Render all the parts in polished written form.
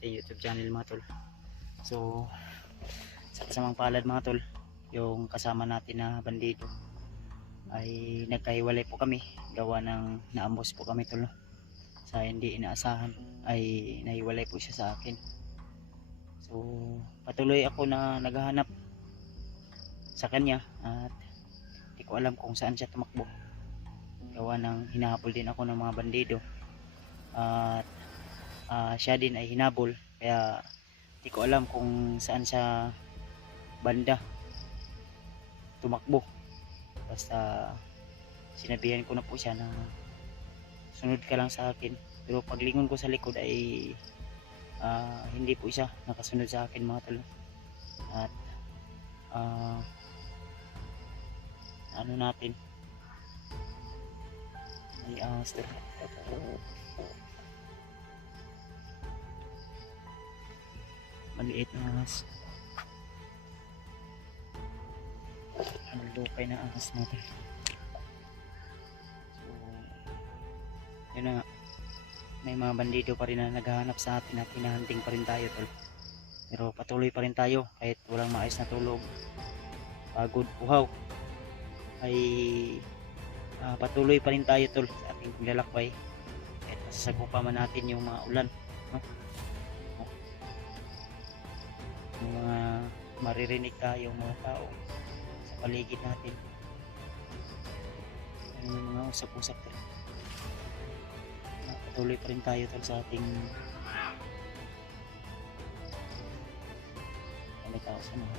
ating YouTube channel mga tol. So sa kasamang palad mga tol, yung kasama natin na bandido ay nagkahiwalay po kami, gawa ng naambos po kami tol, no? Sa hindi inaasahan ay nahiwalay po siya sa akin. So patuloy ako na naghahanap sa kanya at hindi ko alam kung saan siya tumakbo, gawa ng hinahabol din ako ng mga bandido at siya din ay hinabol, kaya hindi ko alam kung saan siya banda tumakbo. Basta sinabihan ko na po siya na sunod ka lang sa akin, pero paglingon ko sa likod ay hindi po siya nakasunod sa akin mga tol. At ano natin ay maliit na ahas, malukay na ahas natin. So yun na nga, may mga bandido pa rin na naghahanap sa atin at hinahunting pa rin tayo tol. Pero patuloy pa rin tayo kahit walang maayos na tulog, pagod, uhaw, ay patuloy pa rin tayo tol sa ating paglalakbay kahit masasagupa man natin yung mga ulan, no? Yung mga maririnig tayong mga tao sa paligid natin, yung mga usap-usap tol. Patuloy pa rin tayo tol sa ating may tao sa mga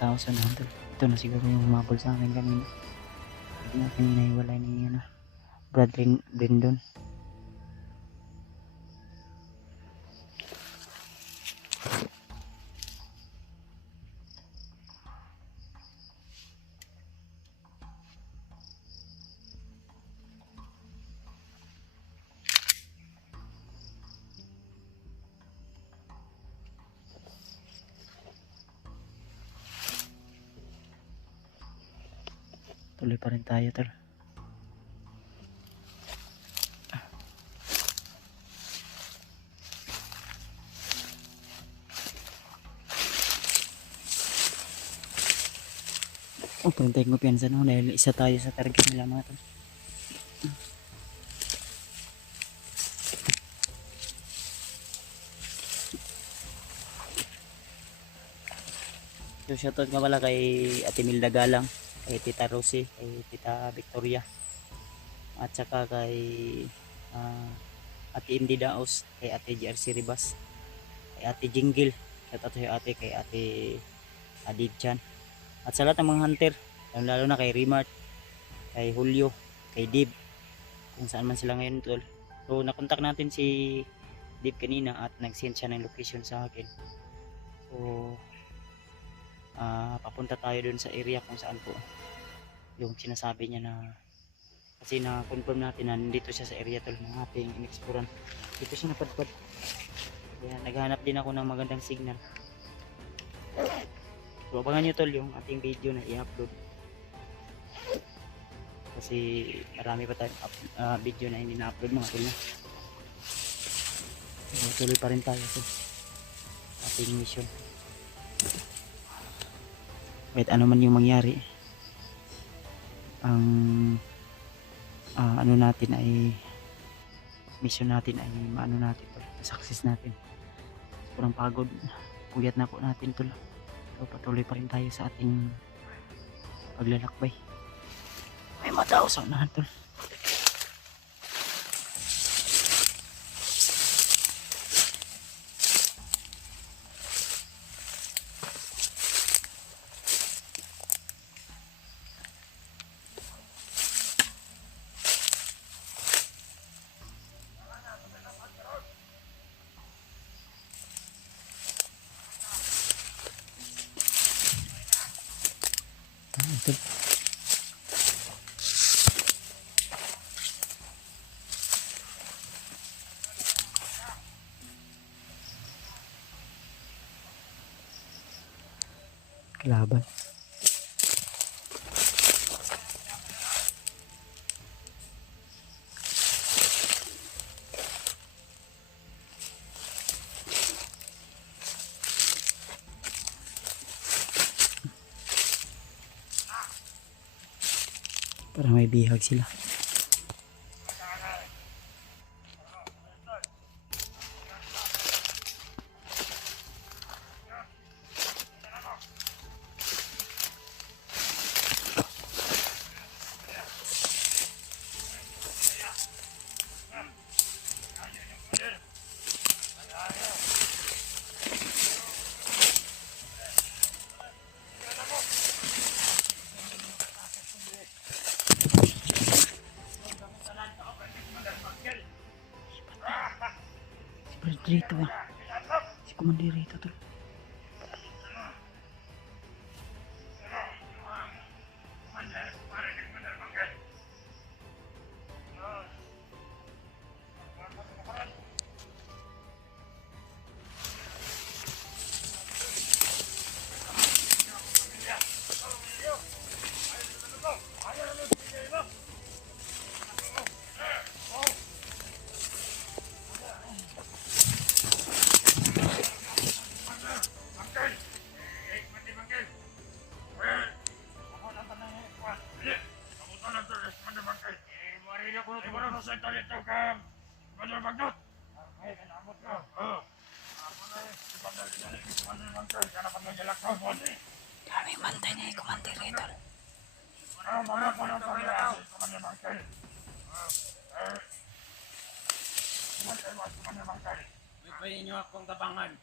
tao sa natin. Ito na siguro yung humabol sa amin kanina. Hindi natin naiwalay ni Brad Brindon. Tuloy pa rin tayo tol. Pantay ko piyansa no, dahil isa tayo sa target nila mga tol. So shoutout nga pala kay Ate Milda Galang, kay Tita Rosie, kay Tita Victoria, at saka kay Ate Indy Daos, kay Ate GRC Ribas, kay Ate Jingle, shoutout kay Ate, kay Ate Adidjan, at sa lahat ng mga hunter, lalo na kay Remart, kay Julio, kay Dib, kung saan man sila ngayon tol. So nakontak natin si Dib kanina at nag-send siya ng location sa akin. So papunta tayo dun sa area kung saan po yung sinasabi niya, na kasi na-confirm natin na nandito siya sa area tol ng ating inexploran. Dito siya napadpad, kaya naghanap din ako ng magandang signal. So abangan nyo tol yung ating video na i-upload, kasi marami pa tayong video na hindi na-upload mga tol na. So tuloy pa rin tayo tol ating mission. Kahit ano man yung mangyari, ang ano natin ay mission natin ay maano natin tol, success natin. Sobrang pagod, puyat na po natin tol. So patuloy pa rin tayo sa ating paglalakbay. May matao sa unahan tol. Ito. Kalaban. Para may bihag sila. Dito ba? Si Commander rito tol. Kami mantay na Commander rito. Pwede nyo akong tabangan.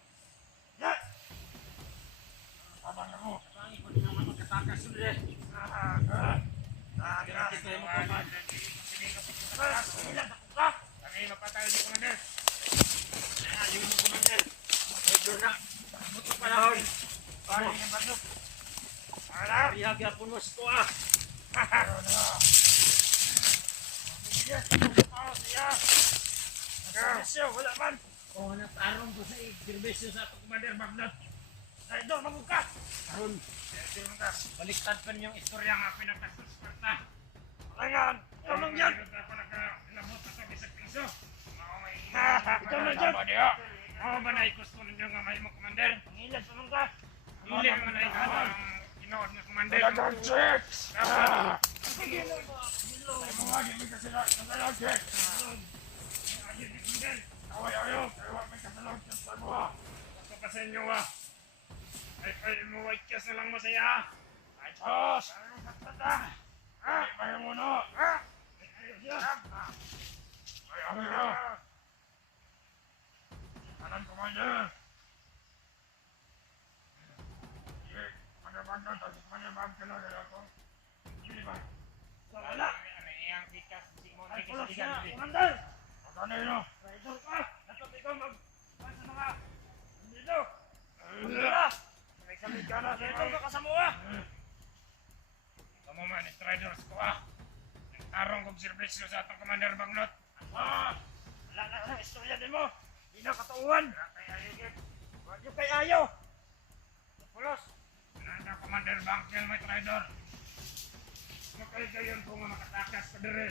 Tabangan mo. Tabangan ko din naman magkatakas ulit. Kinakita mo po man. Kami mapatay ni Commander. Ayun mo Commander. Medyo na. Muto panahon. Paano yung bandok? Rihag yapon mo sa tuwa. Servisyo, wala man. O natarong ko sa servisyo sa Commander Magnat. Ay, doon, magbuka. Aron, baliktad pa ninyong istorya nga pinagkasusparte. Ayan, ikaw lang yan. Ako nagkalamot na sa bisag piso. Ikaw lang yan. Oo ba na ikusto ninyo nga may mo, Commander? Ngilad pa lang ka. Ngilad mo na ikaw ang inood ng Commander. Talagang chicks! Sige na ba? Ay mga hindi ka sila. Talagang chicks! Ayaw, kaya may kasalang chicks sa mga. Basta pa sa inyo ay mo white chicks na lang masaya. Ay Diyos! Anong katata? Ay may muno! Ay ayaw! Kanan Commander! Mana tapos manabag ka lang ako. Hindi ba? Wala! Ano iyang tikas? Ay pulos na! Commander! Magkano yun o? Rider ka! Dapat ikaw mag-pan sa mga dito! Wala! May kamit ka na! Rider ka kasamuha! Kamu man, ito riders ko nagtarong kong servisyo sa atong Commander Bagnot. Wala na ang istorya din mo! Hindi na katauhan! Wag yung kay Ayo! Pulos! Nanda Commander Bangkel may traidor. Makay-kayon ko nga makatakas ka dire.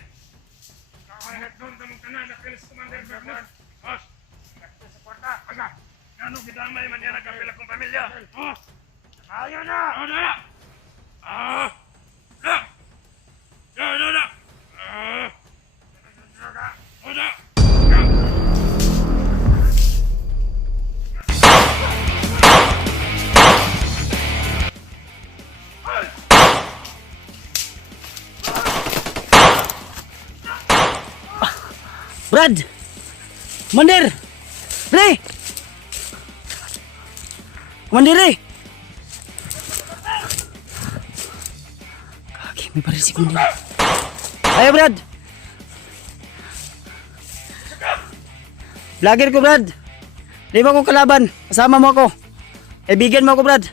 Kakahanap doon tamang tanan na kilis Commander Bangkel. Os! Nagto sa kwarta. Aga! Ano gidamay man yan nagkapila kong pamilya? Ayaw na! Ayaw na! Brad! Commander! Re! Commander Re! Kaki, may paril si Commander. Ayo Brad! Vlogger ko Brad! Di mo akong kalaban. Kasama mo ako. Kaibigan mo ako Brad.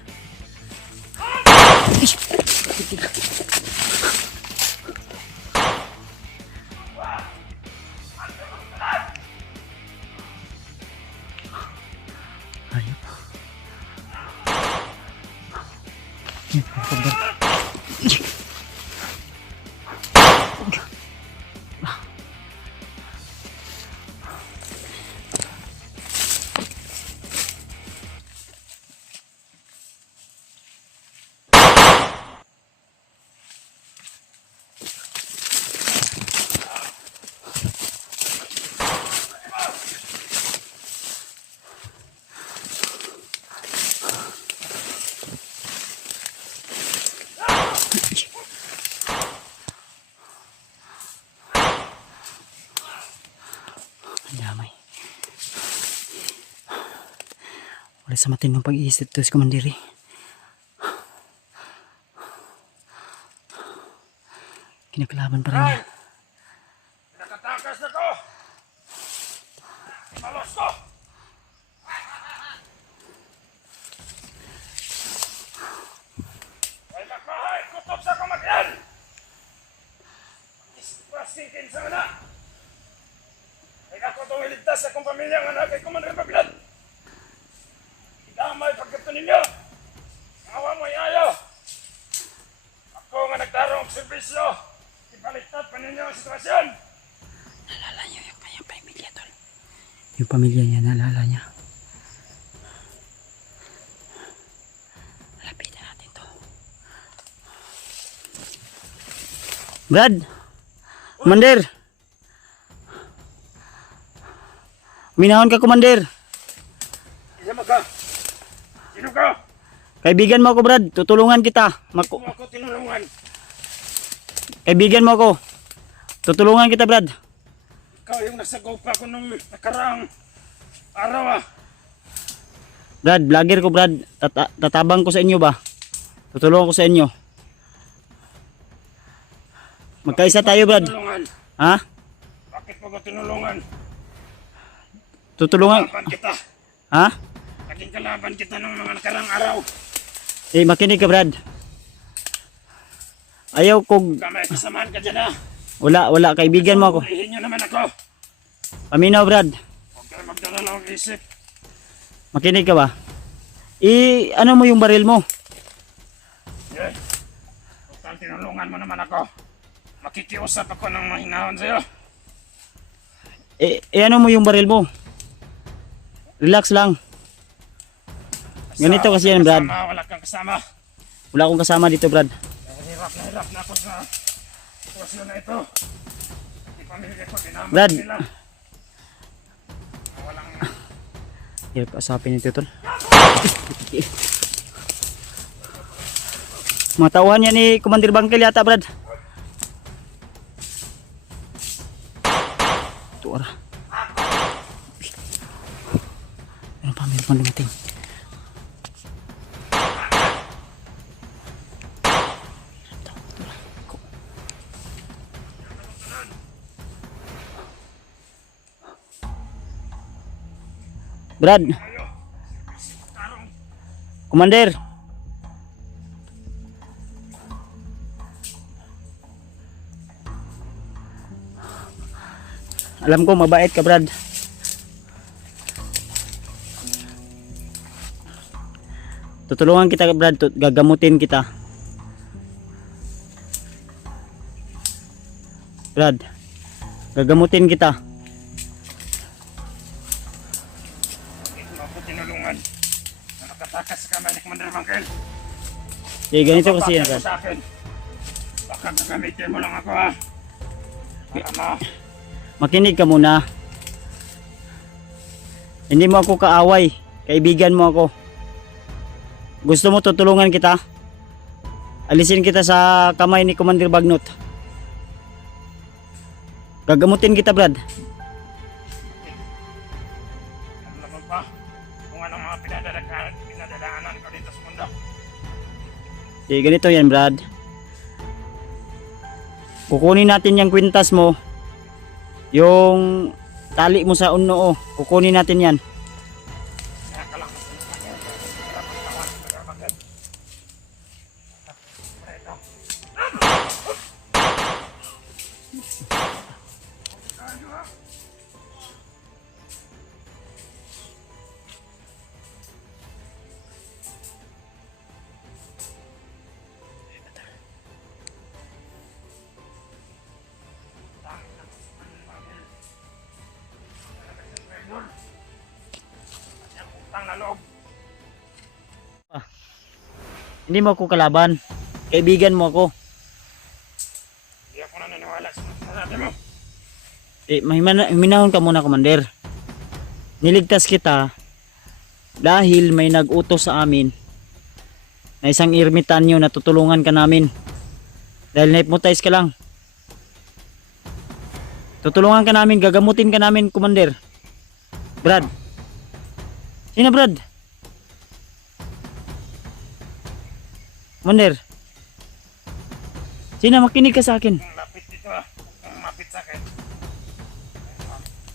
Wala sa matinong pag-iisip to si Commander eh. Kinakalaban pa rin niya. Nakatakas na ko! Malos ko! Ay makahay! Kutob sa kamagyan! Isipasikin sa anak! Ay ako itong iligtas sa akong pamilya ng anak kay Commander Baglan! Idamay pagkato ninyo! Awa mo'y ayaw! Ako nga nagtarong serbisyo! Ibaliktad pa ninyo ang sitwasyon! Nalala niyo yung kanyang pamilya tol. Yung pamilya niya nalala niya. Lapitan natin to. Brad! Commander! Minahon ka, Commander! Isama ka! Sino ka? Kaibigan mo ako, Brad. Tutulungan kita. Kung ako tinulungan, Kaibigan mo ako. Tutulungan kita, Brad. ikaw yung nasagopa ko nung nakaraang araw ah. Brad, vlogger ko, Brad. Tatabang ko sa inyo ba? Tutulungan ko sa inyo. Magkaisa tayo, Brad. Tinulungan. Ha? Bakit mo ko tinulungan? Tutulungan. Kalaban kita. Ha? Naging kalaban kita nung mga nakaraang araw. Eh, makinig ka, Brad. Ayaw kog... Kamay kasamahan ka dyan ah. Wala. Kaibigan mo ako. Ulihin nyo naman ako. Paminaw, Brad. Huwag ka magdala ng isip. Makinig ka ba? Ano mo yung baril mo? Eh, kung tinulungan mo naman ako, makikiusap ako ng mahinahon sa'yo. Ano mo yung baril mo? Relax lang. Ganito kasi yan, Brad. Wala kang kasama. Wala akong kasama dito, Brad. Hirap na ako sa sitwasyon na ito. Di pamilya ko, dinamay Brad. nila. Walang... Hirap kausapin nito, tol. Mga tauhan yan ni Commander Bangkel yata, Brad. Ito, ara. Meron pa dumating. Brad. Commander. Alam ko mabait ka, Brad. Tutulungan kita, Brad. Gagamutin kita. Brad. Gagamutin kita. Ako tinulungan na nakatakas sa kamay ni Commander Bangkel. Eh, ganito kasi yan, Bakit Brad. sa akin? Baka gagamitin mo lang ako ha. Para Makinig ka muna. Hindi mo ako kaaway. Kaibigan mo ako. Gusto mo tutulungan kita? Alisin kita sa kamay ni Commander Bagnot. Gagamutin kita, Brad. alam mo ba kung anong mga pinadadaanan ko dito sa mundo? Eh, ganito yan, Brad. Kukunin natin yung kwintas mo. Yung tali mo sa uno, kukunin natin yan. Kaya ka lang sa kanya. Kaya magtawan sa Commander Bangkel. Ito. Utang na loob. Hindi mo ako kalaban. Kaibigan mo ako. Hindi ako naniniwala sa sinasabi mo. Eh, minahon ka muna, Commander. Niligtas kita dahil may nag-utos sa amin na isang ermitanyo na tutulungan ka namin. Dahil na-hypnotize ka lang. Tutulungan ka namin, gagamutin ka namin, Commander. Brad. Sino, Brad? Commander. Sina, makinig ka sa akin. Kung lapit dito kung mapit sa akin.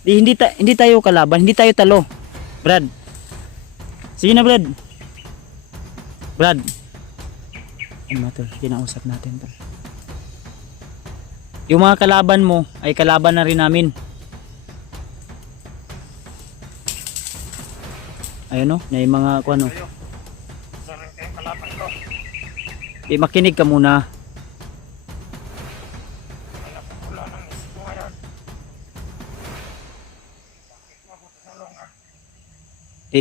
Hindi tayo kalaban, hindi tayo talo. Brad. Sige na, Brad. Brad. Ano tol, kinausap natin tol. Yung mga kalaban mo ay kalaban na rin namin. Ayun no, may mga kuano. Kayo. Isa rin kayong kalaban ko. Makinig ka muna. Wala ko pula ng isip ko ngayon. Bakit mo ako tutulungan?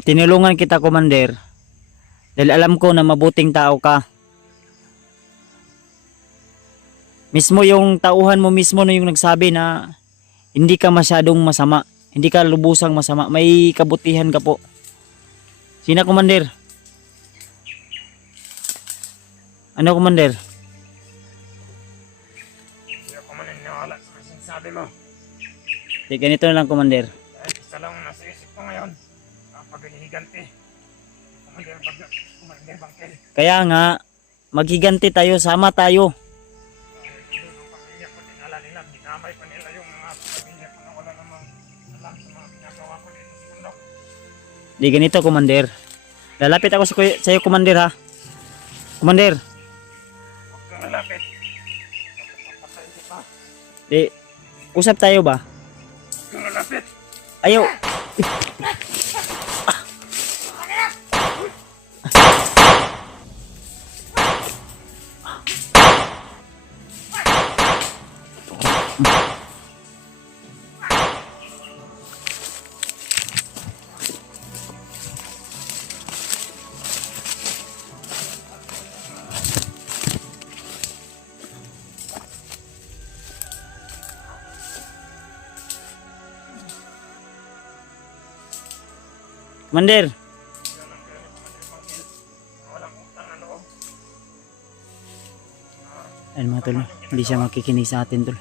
Tinulungan kita, Commander. Dahil alam ko na mabuting tao ka. Mismo yung tauhan mo mismo na yung nagsabi na hindi ka masyadong masama. Hindi ka lubusang masama. May kabutihan ka po. Sina, Commander? Ano, Commander? Hindi ako maniniwala sa sinasabi mo. Di, ganito na lang, Commander. Dahil isa lang nasa isip ko ngayon. Kapag hinihiganti. Commander Bangkil. Kaya nga, maghiganti tayo. Sama tayo. Yung pamilya ko dinala nila. Dinamay pa nila yung mga pamilya ko na wala namang alam sa mga ginagawa ko dito sa bundok. Di, ganito, Commander. Lalapit ako sa iyo, Commander, ha? Commander. Huwag kang lalapit. Papatayin kita. Di, usap tayo ba? Huwag kang lalapit. Ayaw. Commander. Walang utang na loob. Ayun mga tol, hindi siya makikinig sa atin tol.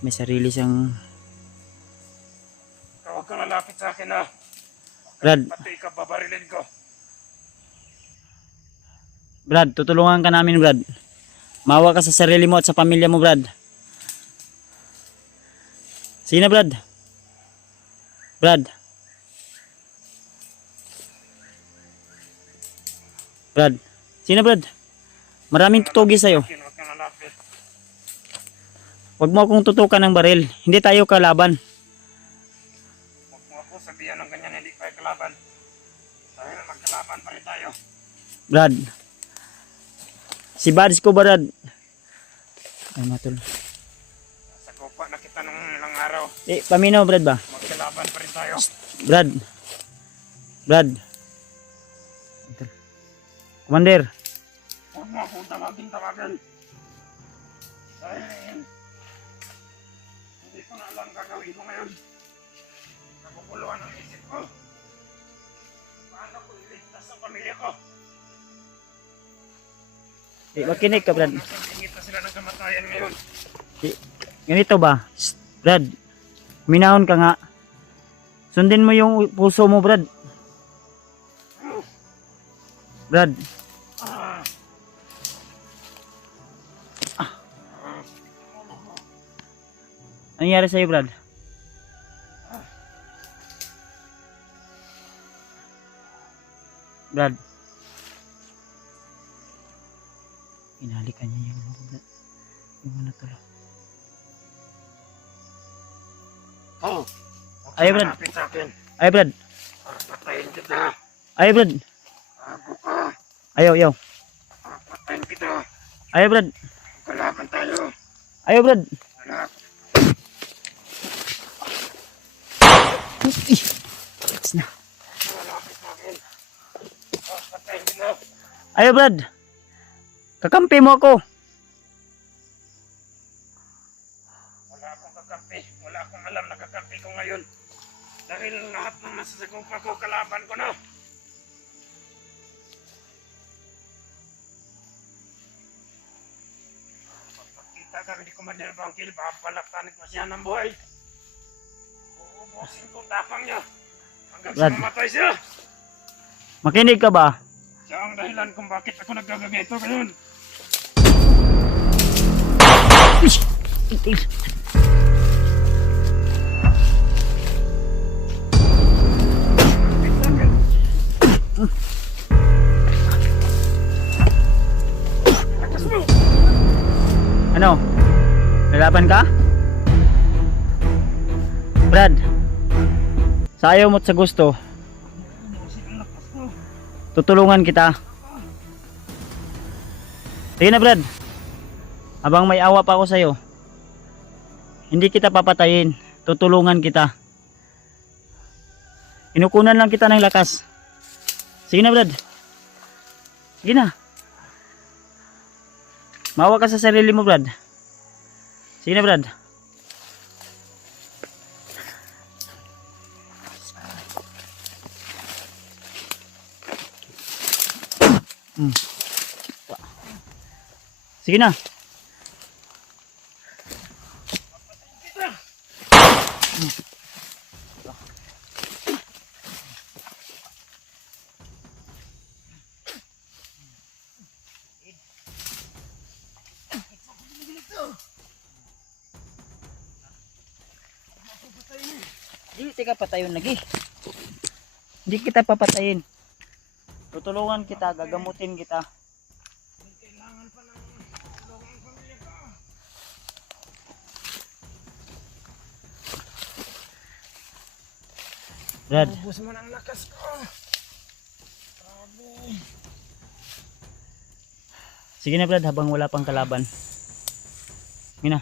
May sarili siyang... Huwag kang lalapit sa akin ha. Brad, Pati ikaw babarilin ko. Brad, tutulungan ka namin, Brad. Mawa ka sa sarili mo at sa pamilya mo, Brad. Sige na, Brad. Brad. Brad. Sige na, Brad. Maraming tutugi sa'yo. Huwag kang lalapit. Huwag mo akong tutukan ng baril. Hindi tayo kalaban. Huwag mo ako sabihan ng ganyan hindi tayo kalaban. Dahil magkalaban pa rin tayo. Brad. Si Bads ko, Brad. Ay, matol. Sa kupa na kita nung ilang araw. Paminaw, Brad ba? Magkalaban pa rin tayo. Brad. Brad. Commander. Huwag mo akong tawagin. Dahil hindi ko na alam gagawin ko ngayon. Naguguluhan ang isip ko. Paano ko iligtas ang pamilya ko? Makinig ka, Brad. Nasingit na sila ng kamatayan ngayon. Ganito ba? Shh, Brad. Minahon ka nga. Sundin mo yung puso mo, Brad. Brad. Ano nangyari sa'yo, Brad? Brad. Inalikan niya yung ano, Brad. Yung ano to. Oh. Ayaw, Brad. Sa akin. Ay, Brad. Patayin kita. Ay, Brad. Ako ka. Ayaw. Patayin kita. Ayaw, Brad. Kalaban tayo. Ayaw, Brad. Anak. Relax na. Malapit sa akin. Patayin kita. Ayaw, Brad. Kakampi mo ako. Wala akong kakampi. Wala akong alam na kakampi ko ngayon. Dahil lahat ng nasa sakupa ko, kalaban ko na. Pagkita kami ni Commander Bangkil, papalaktanin ko siya ng buhay. Uubusin ko tapang niya. Hanggang sa Brad. mamatay siya. Makinig ka ba? Siya ang dahilan kung bakit ako nagagaganito ngayon. Ano? Lalaban ka? Brad, sa ayaw mo't sa gusto, tutulungan kita. Sige na Brad, habang may awa pa ako sa'yo, hindi kita papatayin, tutulungan kita. Inukunan lang kita ng lakas. Sige na Brad, sige na. Maawa ka sa sarili mo Brad. Sige na Brad. Sige na. Hindi kita patayin lagi. Hindi kita papatayin. Tutulungan kita, gagamutin kita. Kailangan pa ng tulong ang pamilya ko. Brad, Ubus mo ng lakas ko. Grabe. sige na Brad, habang wala pang kalaban. Sige na.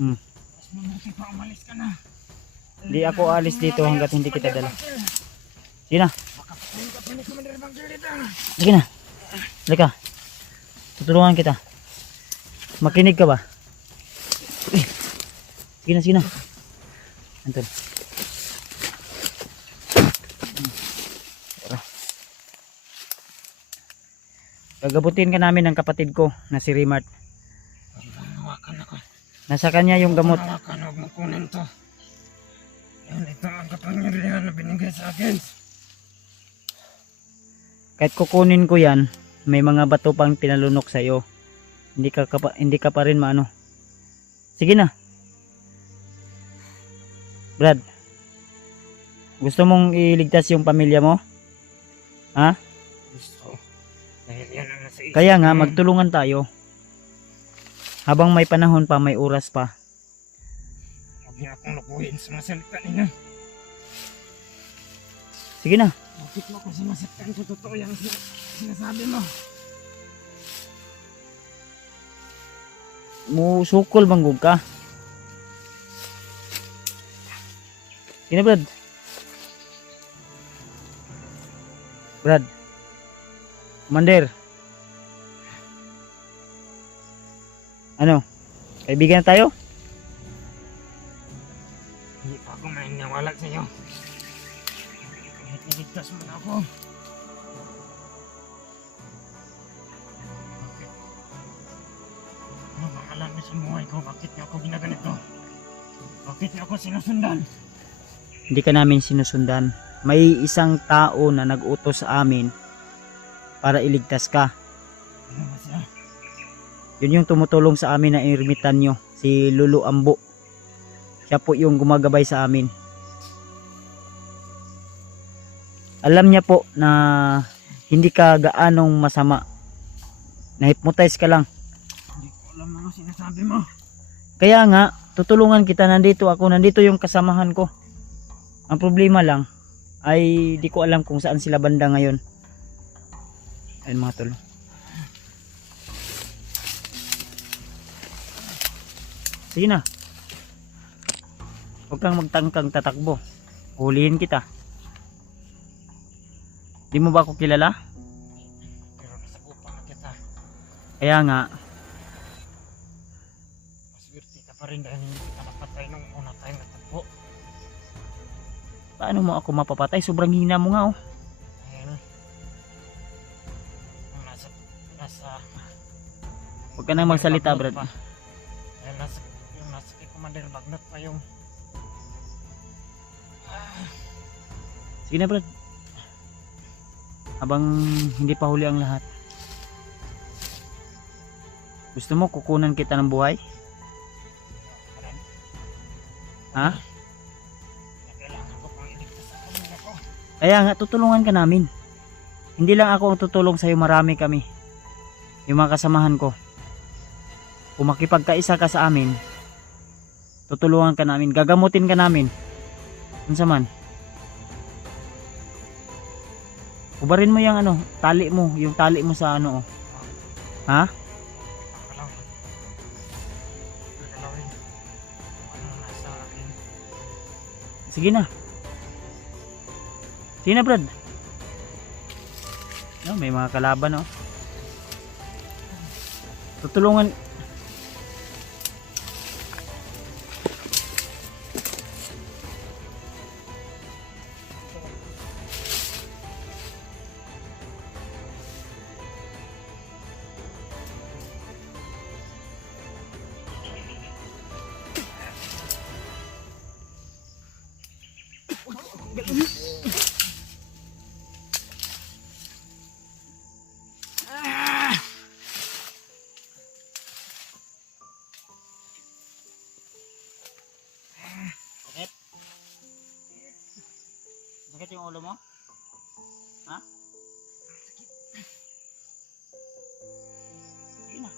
Mas mabuti pa umalis ka na. Hindi ako alis dito hanggat hindi kita dala. Sige na. Makapatay ka pa ni Commander Bagdel dito. Sige na. Halika. Tutulungan kita. Makinig ka ba? Sige na, sige na. Anton. Gagabutin ka namin ng kapatid ko na si Rimart. Hawakan ako. Nasa kanya yung gamot. Hawakan, huwag mo kunin to. Yan, ito ang kapangyarihan na binigay sa akin. Kahit kukunin ko yan, may mga bato pang pinalunok sa iyo. Hindi ka pa rin maano. Sige na. Brad, gusto mong iligtas yung pamilya mo? Ha? Gusto. Dahil yan ang nasa isip Kaya nga, ko. magtulungan tayo. Habang may panahon pa, may oras pa. Huwag niya akong lukuhin sa mga salita ninyo. Sige na. Bakit mo ako sinasaktan kung totoo yung sinasabi mo? Musukol banggog ka. Sige na, Brad. Brad. Commander. Ano? Kaibigan na tayo? Hindi pa ako maniniwala sa iyo. Kahit niligtas mo na ako. Bakit? Ano bang alam niyo sa buhay ko? Bakit niyo ako ginaganito? Bakit niyo ako sinusundan? Hindi ka namin sinusundan. May isang tao na nag-utos sa amin para iligtas ka. Ano ba siya? Yun yung tumutulong sa amin na ermitan nyo, si Lulu Ambo. Siya po yung gumagabay sa amin. Alam niya po na hindi ka gaanong masama. Na-hypnotize ka lang. Hindi ko alam ano sinasabi mo. Kaya nga, tutulungan kita. Nandito ako, nandito yung kasamahan ko. Ang problema lang ay di ko alam kung saan sila banda ngayon. Ayun mga tol. Sige na. Huwag kang magtangkang tatakbo. Hulihin kita. Di mo ba ako kilala? Pero nasagupan na kita. Kaya nga, Maswerte ka pa rin dahil hindi kita napatay nung una tayong natagpo. paano mo ako mapapatay? Sobrang hina mo nga oh. Dahil nung nasa Huwag ka nang magsalita, Bagnot Brad. pa. Dahil nasa kay Commander Bagnot pa yung Sige na Brad. Habang hindi pa huli ang lahat. Gusto mo kukunan kita ng buhay? Ha? Kailangan ko pang iligtas sa pamilya ko. Kaya nga, tutulungan ka namin. Hindi lang ako ang tutulong sa'yo, marami kami. Yung mga kasamahan ko. Kung makipagkaisa ka sa amin, tutulungan ka namin, gagamutin ka namin. Unsa man. Ubarin mo yung ano, tali mo, yung tali mo sa ano. Oh. Ha? Kakalawin. Kakalawin. Ano nasa akin? Sige na. Sige na, Brad. No, may mga kalaban, oh. Tutulungan. Sakit? Sakit yung ulo mo? Ha? Sige na.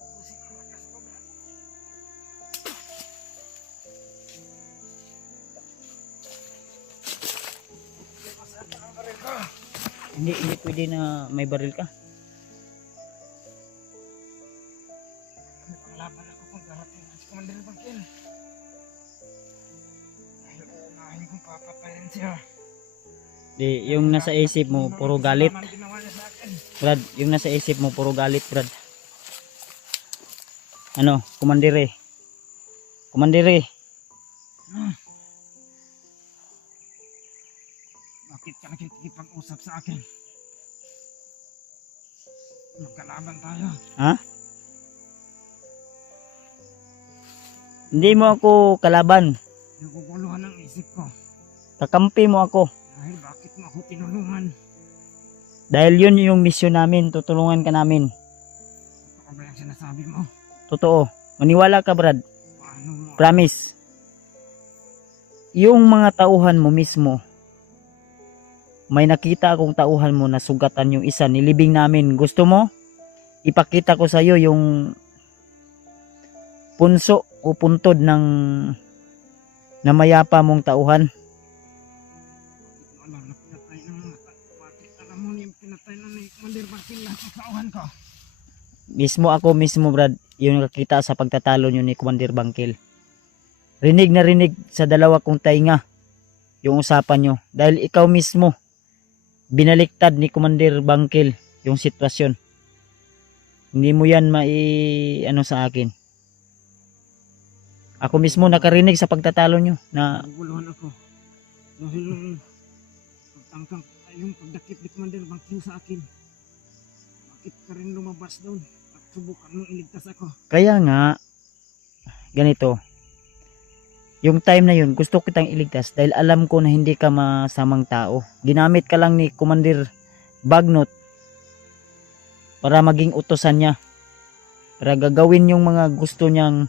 Ubusin ang lakas ko, Brad. Masama ang baril ko. Hindi pwede na may baril ka. May panglaban ako kung darating si Commander Bangkil. Dahil uunahin kong papatayin siya. Di, yung nasa isip mo, puro galit. Ang ginawa niya sa akin. Brad, yung nasa isip mo, puro galit, Brad. Ano, kumandire. Kumandire. Bakit ka nakikipag-usap sa akin? Magkalaban tayo. Ha? Hindi mo ako kalaban. Naguguluhan ang isip ko. Kakampi mo ako. Dahil bakit mo ako tinulungan? Dahil yun yung misyon namin. Tutulungan ka namin. Totoo ba yung sinasabi mo? Totoo. Maniwala ka, Brad. Paano mo? Promise. Yung mga tauhan mo mismo, may nakita akong tauhan mo na sugatan yung isa, nilibing namin. Gusto mo? Ipakita ko sa iyo yung punso o puntod ng namayapa mong tauhan. Bakit mo alam na pinatay ng mga bakit alam mo yung pinatay na ni Commander Bangkil lahat ng tauhan ko? Mismo ako mismo, Brad, yung nakakita sa pagtatalo nyo ni Commander Bangkil. Rinig na rinig sa dalawa kong tainga yung usapan nyo. Dahil ikaw mismo, binaliktad ni Commander Bangkil yung sitwasyon. Hindi mo yan ano sa akin. Ako mismo nakarinig sa pagtatalo nyo na Naguguluhan ako. Dahil yung pagtangkang yung pagdakip ni Commander Bangkil sa akin. Bakit ka rin lumabas doon? At subukan mong iligtas ako. kaya nga ganito. Yung time na yun, gusto kitang iligtas dahil alam ko na hindi ka masamang tao. Ginamit ka lang ni Commander Bagnot para maging utosan niya. Para gagawin yung mga gusto niyang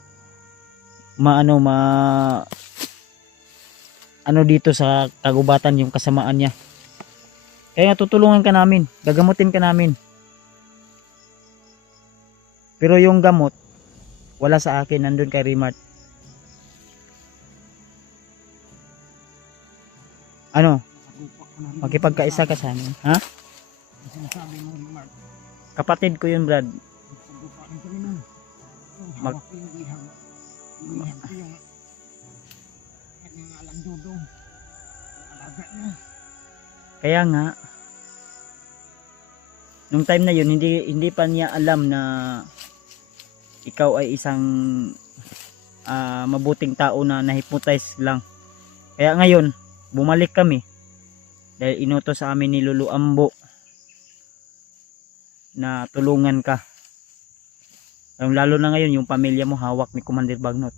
ano dito sa kagubatan, yung kasamaan niya. Kaya nga tutulungan ka namin, gagamutin ka namin. Pero yung gamot, wala sa akin, nandun kay Rimart. Ano? Sagupa ko na rin. Makipagkaisa ka sa amin. Ha? Ang sinasabi mo, Mark. Kapatid ko yun, Brad. Sagupa rin kami nun. Mag- Hawak ko yung ihang. Inihang ko yung kanyang alang dudong. Yung alaga niya. Kaya nga, nung time na yun, hindi pa niya alam na ikaw ay isang mabuting tao na na-hypnotize lang. Kaya ngayon, bumalik kami. Dahil inutos sa amin ni Lulu Ambo na tulungan ka. Lalo na ngayon yung pamilya mo hawak ni Commander Bagnot.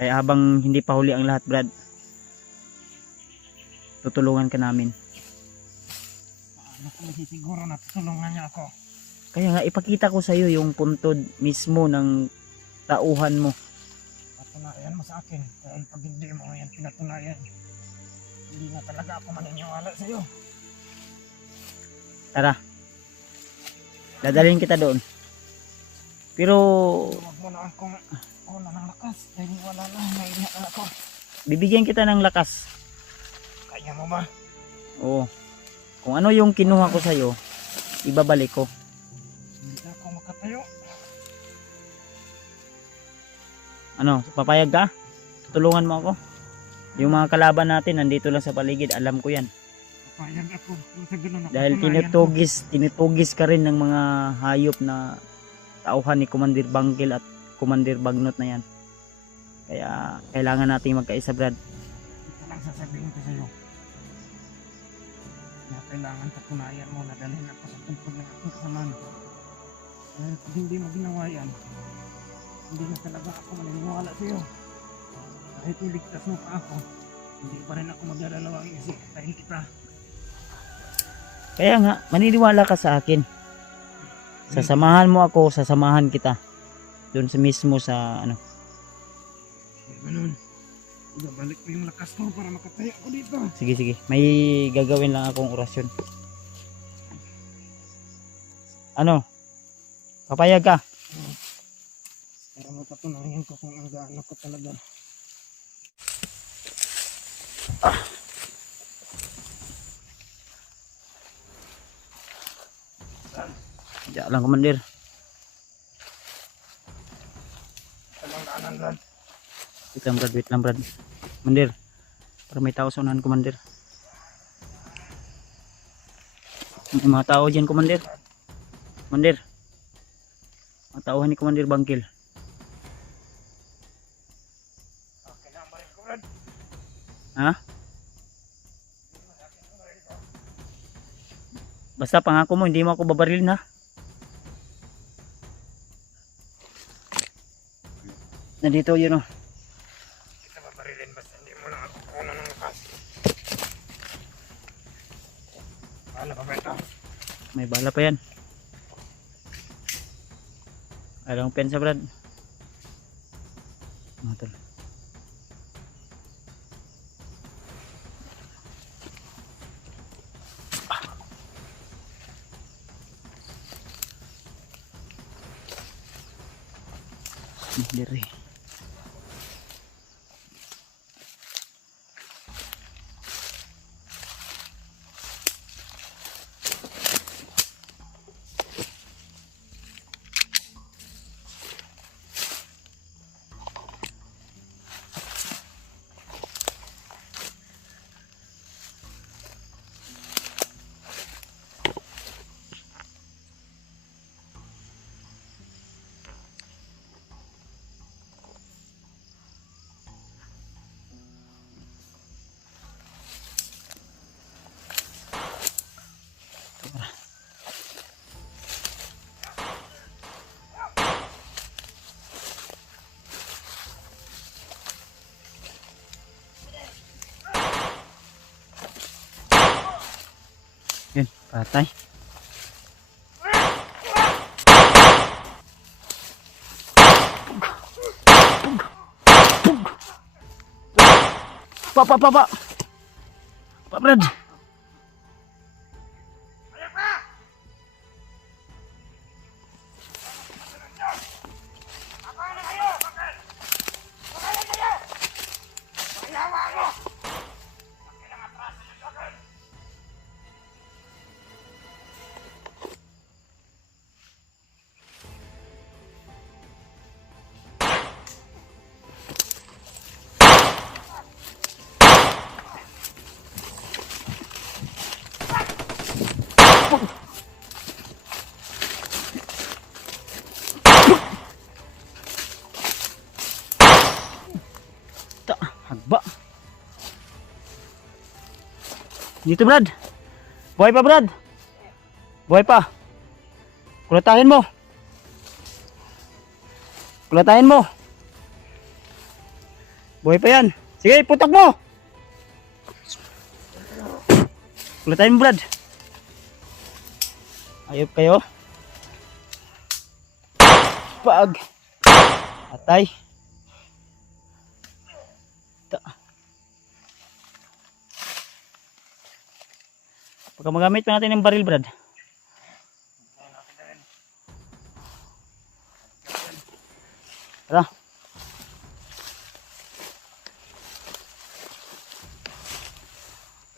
Kaya habang hindi pa huli ang lahat, Brad, tutulungan ka namin. Paano ko masisiguro na tutulungan niya ako? Kaya nga ipakita ko sa iyo yung puntod mismo ng tauhan mo. Patunayan mo sa akin. Dahil pag hindi mo yan pinatunayan, hindi na talaga ako maniniwala sa iyo. Tara. Dadalhin kita doon. Pero Huwag mo na akong wala ng lakas. Dahil wala na, naiiyak na ako. bibigyan kita ng lakas. Kaya mo ba? Oo. Kung ano yung kinuha ko sa iyo, ibabalik ko. Hindi na ako makatayo. Ano, papayag ka? Tutulungan mo ako. Yung mga kalaban natin nandito lang sa paligid, alam ko yan. Papayag ako. Kung sa ganun ako, Dahil tinutugis ka rin ng mga hayop na tauhan ni Commander Bangkil at Commander Bagnot na yan. Kaya kailangan nating magkaisa, Brad. ito lang sasabihin ko sa iyo. Na kailangan patunayan mo na dalhin ako sa tungkol ng aking kasamaan. Dahil pag hindi mo ginawa yan, hindi na talaga ako maniniwala sa iyo. Kahit iligtas mo pa ako, hindi pa rin ako maglalawang isip dahil kita. Kaya nga, maniniwala ka sa akin. Sasamahan mo ako, sasamahan kita. Doon sa mismo sa ano. Ganun. Ibabalik ko yung lakas ko para makatayo ako dito. Sige, sige. May gagawin lang akong orasyon. Ano? Papayag ka? Para mapatunayan ko kung ang gaano ko talaga. Diyan lang, Commander. Talang daanan lang. Wait lang, Brad. Wait lang, Brad. Commander. Para may tao sa unahan, Commander. May mga tao dyan, Commander. Commander. Mga tauhan ni Commander Bangkil. Okay na, baril ko Brad. Ha? Basta pangako mo, hindi mo ako babarilin, ha? Nandito yun, oh. Kita babarilin basta hindi mo lang ako kuno ng lakas. Paano ba ito? May bala pa yan. Alang pensa, Brad. Mga tol. Diri. Yun, patay. Pa, pa, pa, pa. Pa, Brad. Ta, hagba. Dito Brad. Buhay pa Brad. Buhay pa. Kulatahin mo. Kulatahin mo. Buhay pa yan. Sige, putok mo. Kulatahin mo Brad. Ayop kayo. Pag. Atay. Pagka magamit pa natin ng baril Brad. Tara. Ito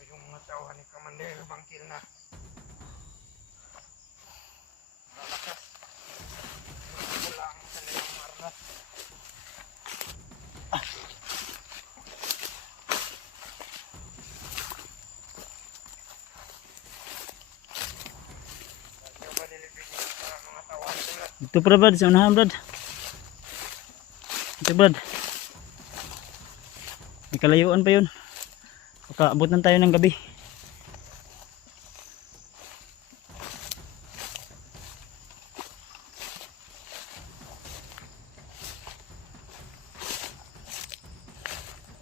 yung mga tauhan ni Commander Bangkil na lalakas. Wala ang kanilang marnas. Kaya ba nilibigyan sa mga tauhan nila? Ito pa Brad, sa unahan Brad. Ito Brad. May kalayuan pa yun. Baka abutan tayo ng gabi.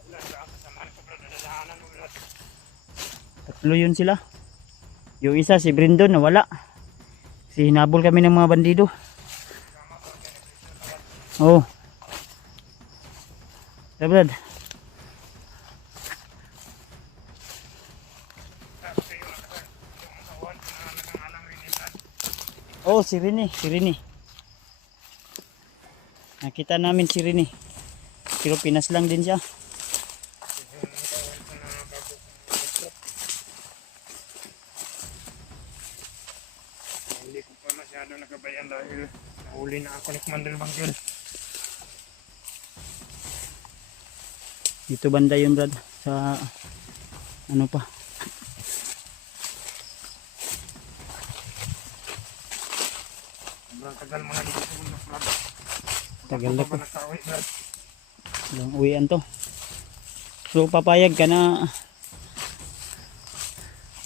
Wala ang kasamaan ko bro, nadaanan mo bro. Tatlo yun sila. Yung isa si Brindon nawala. Si hinabol kami ng mga bandido. Oh. Ito Brad. Tapos yung tauhan na nakangalang rinitan. Oh, si Rini, si Rini. Nakita namin si Rini. Pero pinas lang din siya. Hindi ko pa masyado nagabayan dahil nahuli na ako ni Commander Bangkil. Dito banda yun Brad. Sa ano pa. Sobrang tagal mo na dito sa bundok Brad. Tagal na po. Nakauwi Brad. Yung uwian to. So papayag ka na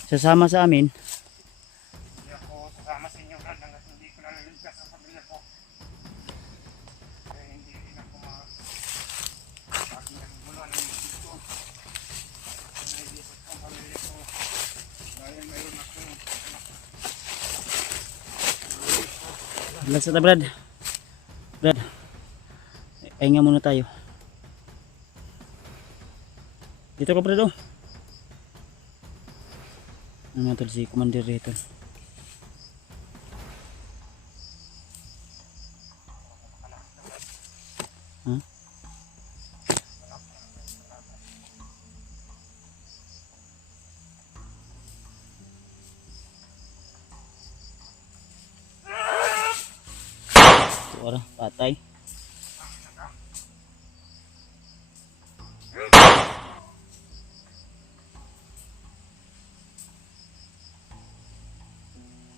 sasama sa amin. Hindi ako sasama sa inyo Brad hanggang hindi ko naliligtas ang pamilya ko. Kaya hindi rin ako bakit nagmuluan ng dito. Naliligtas ang pamilya ko. Dahil mayroon akong Relax na Brad. Brad. Ay nga muna tayo. Dito ka Brad oh. Ano natin si Commander rito. Ha? Ora, patay.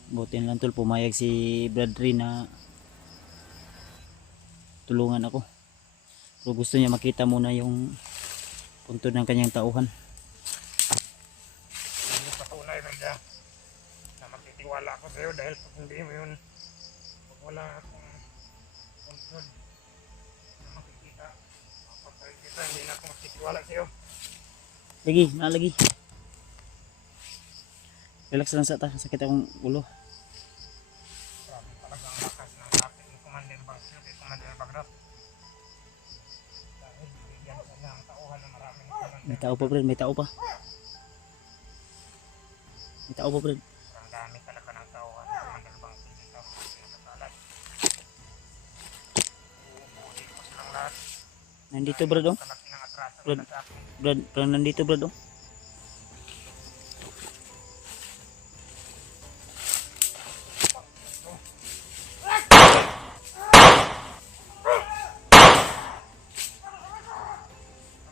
Buti na lang tol, pumayag si Brad rin na tulungan ako. Pero gusto niya makita muna yung punto ng kanyang tauhan. Hindi patunay Brad na magtitiwala ako sa iyo dahil pag hindi mo yun, pag wala akong control na makikita, mapapal kita, hindi na ako magtitiwala sa iyo. Lagi, nalagi. Relax lang sa ta, sakit akong ulo. Grabe talaga ang lakas ng kapit ni Commander Bangkil kay Commander Bagrat. Dahil bigyan sa niya ang tauhan na maraming Commander. May tao pa Brad, may tao pa. May tao pa Brad. Ang dami talaga ng tauhan ni Commander Bangkil dito. Pinakasalat. Uubuhin ko silang lahat. Nandito Brad oh. Kalaki ng atraso Brad. nila sa akin. Brad, parang nandito Brad oh.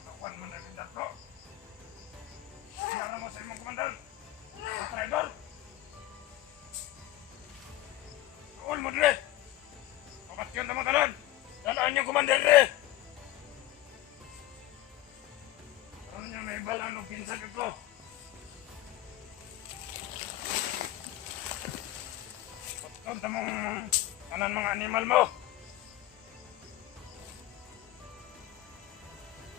Tauhan mo na rin dito. Sinara mo sa imong komandan. Mga traidor. Tuon mo dire. Pamatyon na mo tanan. Dalaan niyo komandan dire. Ano niya may balang ng pinsan ko. sa mong kanan mga animal mo.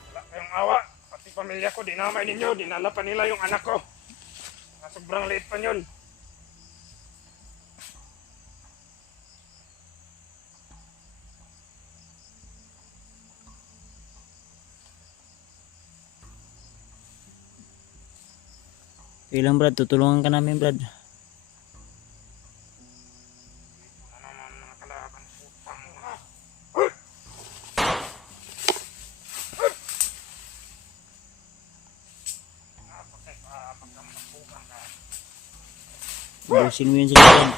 Wala kayong awa. Pati pamilya ko, dinamay ninyo. Dinala pa nila yung anak ko. Sobrang liit pa yun. Ilang Brad, tutulungan ka namin Brad. Ano naman mga kalaban, putang ha. Napakamapukan ka. Ubusin mo yun sila Brad.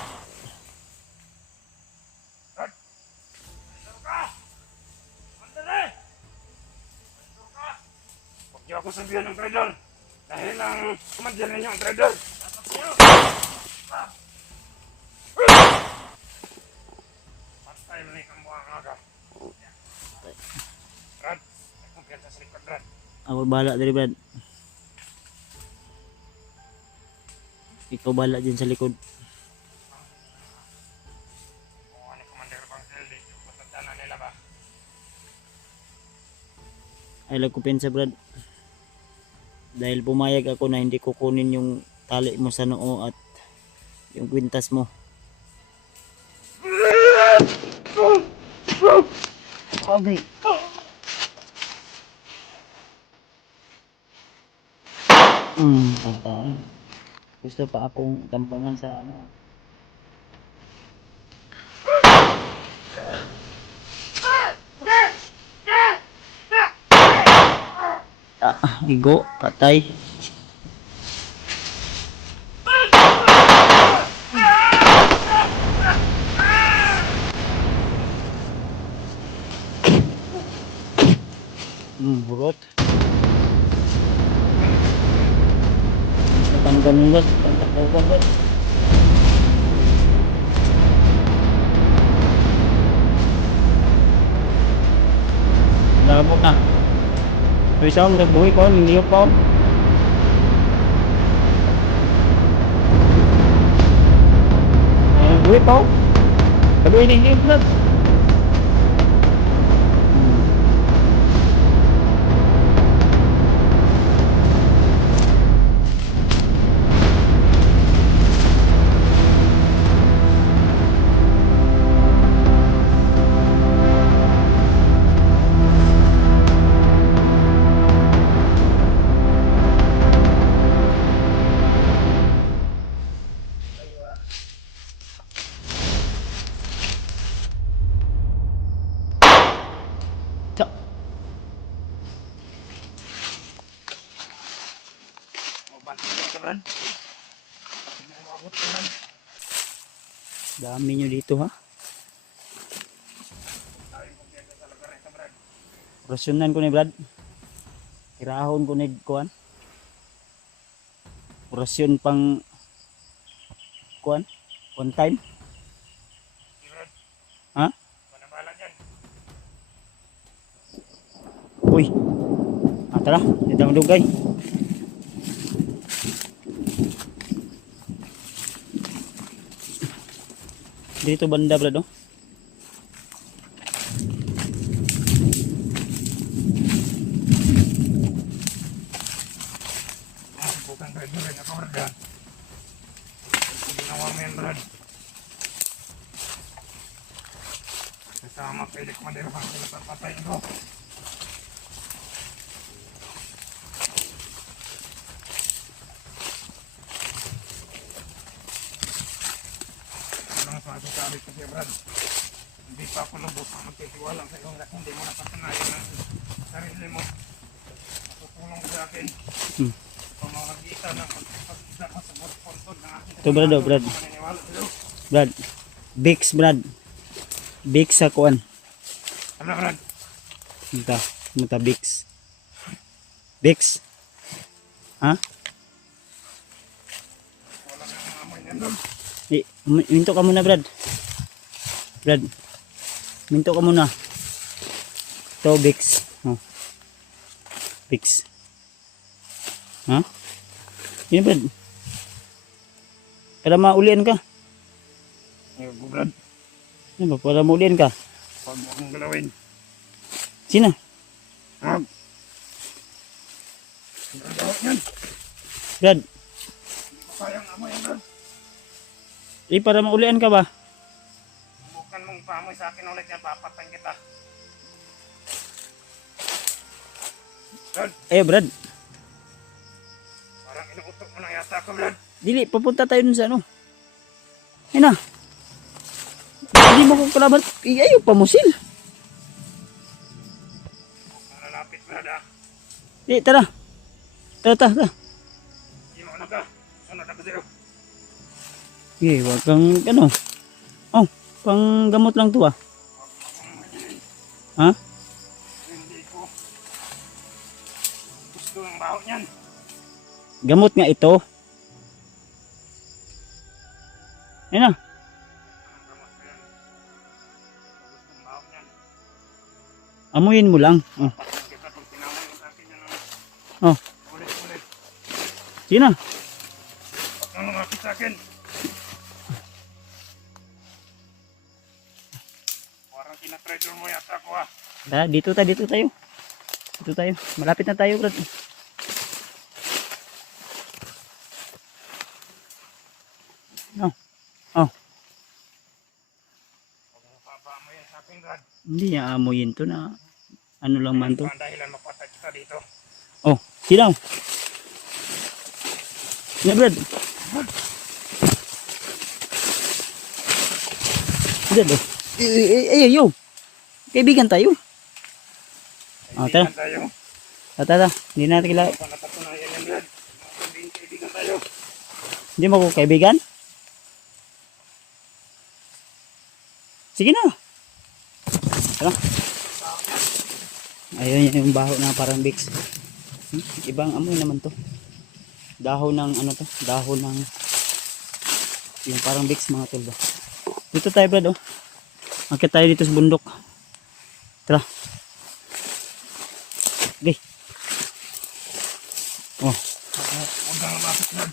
Brad! Andar ka! Andar eh! Andar ka! Huwag niyo ako sabihan ng traidor. Dahil ang commander ninyo ang traidor. Dapat kayo! Patay mo na ikang buwang aga. Brad, may kumpiyansa sa likod, Brad. Ako bahala dari Brad. Ikaw bahala dyan sa likod. Kung ano commander Bangkel, di matandaan nila ba? Ay kumpiyansa Brad. Dahil pumayag ako na hindi kukunin yung tali mo sa noo at yung kwintas mo. Okay. Patay. Gusto pa akong tampangan sa ano. Igo, patay. Burot. Tanggal nila, tanggal. Labot na. Rồi sao cái buổi có nhiều con. Buổi có. Cái buổi này lắm. Dami nyo dito ha. Rasyonan ko ni Brad. Irahon ko ni kuan. Rasyon pang kuan. One time. Ha? Uy. Tara, dito ang dugay. Dito banda Brad oh. Bukan traidor na kawarga. Ginawa mo yan, Brad. Kasama kay Commander Bangkel sa patay ko. Sabi ko siya, Brad, hindi pa ako lubos na magtitiwala sa iyong lahat. Hindi mo napatunayan ang sarili mo. Matutulong sa akin. Kung makakita ng pagkakita mo sa sponsor ng aking Ito Brad oh, Brad. Brad. Bix Brad. Bix sa kuan. Ano Brad? Muta Bix. Bix. Ha? Wala nang amoy niyan doon. Minto ka muna Brad. Brad. Minto ka muna. Ito Bix. Oh. Bix. Ha? Yan Brad. Para maulian ka. Ngayon ko, Brad. Ano ba, para maulian ka? Huwag mo akong galawin. Sino? Huwag. Ang baho niyan. Brad, Hindi ko kayang amoy yan, Brad. para maulian ka ba? Subukan mong paamoy sa akin ulit yan. Papatan kita. Brad, Brad. parang inuutok mo na yata ako, Brad. Dili, papunta tayo dun sa ano. Ayun na. Hindi mo kong kalaban. Ayaw, pamusil. Nalapit, Brad, ah. Tara. Tara. Hindi mo ka. Sunod ako sa'yo. Wag kang ano. Oh, pang gamot lang to ah. Ha? Hindi ko gusto ang baho niyan. Gamot nga ito. Ayun na. Anong gamot ko yan? Gusto ang baho niyan. Amuyin mo lang. Oh. Patan kita pag pinamoy mo sa akin yan. Oh. Ulit. Sige na. Huwag kang lumapit sa akin. Parang kinatraidor mo yata ako, ah. Dito tayo. Dito tayo. Malapit na tayo, Brad. Oh. Huwag mo papamoy yan sa akin, Brad. Hindi niya amuyin to na ano lang man to. Ang dahilan mapatay kita dito. Oh, sinaw. Nga, Brad. Brad, oh. Yo. Kaibigan tayo. Tara. Kaibigan tayo. Tara. Hindi natin kilala. Napatunayan yan, Brad. Kaibigan tayo. Hindi mo ko kaibigan? Sige na. Tara. Ayun yung baho na parang Vicks. Ibang amoy naman to. Dahon ng ano to? Dahon ng yung parang Vicks mga tol ba. Dito tayo, Brad, oh. Akit tayo dito sa bundok. Tara. Okay. Oh. Huwag kang lumapit, Brad.